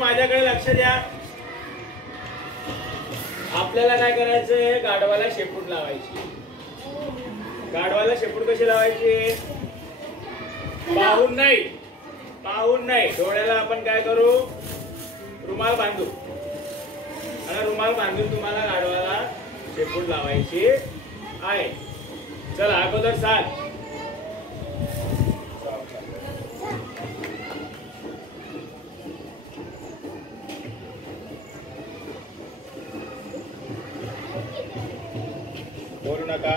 माझ्याकडे लक्ष द्या. आपल्याला काय करायचंय, गाढवाला शेपूट लावायची. गाढवाला शेपूट कशी लावायची? पाहून नाही, पाहून नाही. डोळ्याला आपण काय करू, रुमाल बांधू आणि रुमाल बांधून तुम्हाला गाढवाला शेपूट लावायची आहे. चला अगोदर सांग. बोलू नका.